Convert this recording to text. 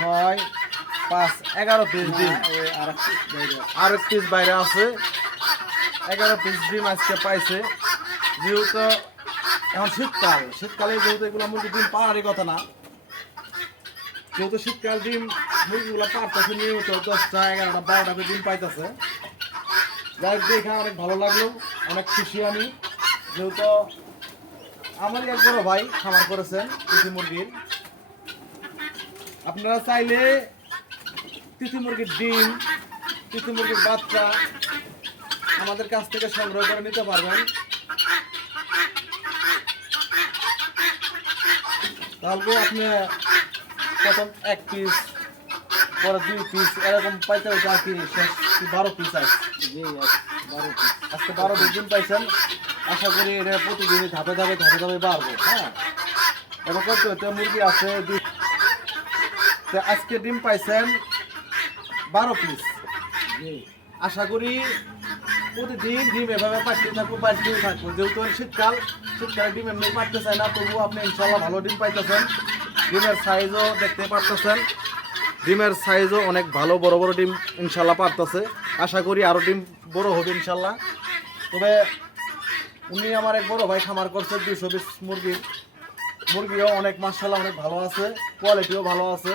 ছয় পাঁচ এগারো পিস ডিম। আর এক পিস বাইরে আছে। এগারো পিস ডিম আজকে পাইছে। যেহেতু এখন শীতকাল শীতকালে যেহেতু এগুলো মুরগি ডিম পাওয়ারই কথা না যেহেতু শীতকাল ডিম মুরগিগুলো পারতেছে নিয়মিত দশটা এগারোটা বারোটা করে ডিম পাইতেছে। যাই দেখে অনেক ভালো লাগল অনেক খুশি আমি। যেহেতু আমারই এক বড় ভাই খামার করেছেন তিথি মুরগির। আপনারা চাইলে তিথি মুরগির ডিম তিথি মুরগির বাচ্চা আমাদের কাছ থেকে সংগ্রহ করে নিতে পারবেন। তাহলে আপনি প্রথম এক পিস পরে দুই পিস এরকম পাইতে হচ্ছে আর কি বারো পিস আছে বারো পিস আজকে বারো পিস দিন পাইছেন। আশা করি এটা প্রতিদিনই ধাপে ধাপে ধাপে ধাপে বাড়বো হ্যাঁ? এবার করতে হতে মুরগি আছে দুই তো আজকে ডিম পাইছেন বারো পিস আশা করি প্রতিদিন ডিম এভাবে পাঠতে থাকব পাঠতেই থাকব। যেহেতু শীতকাল শীতকালে ডিম এমনি পাঠতে চায় না তবুও আপনি ইনশাল্লাহ ভালো ডিম পাইতেছেন। ডিমের সাইজও দেখতে পারতেছেন। ডিমের সাইজও অনেক ভালো বড় বড় ডিম ইনশাল্লাহ পারতেছে। আশা করি আরও ডিম বড় হবে ইনশাল্লাহ তবে উনি আমার এক বড় ভাই খামার করছে দুইশো পিস মুরগির। মুরগিও অনেক মার্শাল্লাহ অনেক ভালো আছে কোয়ালিটিও ভালো আছে।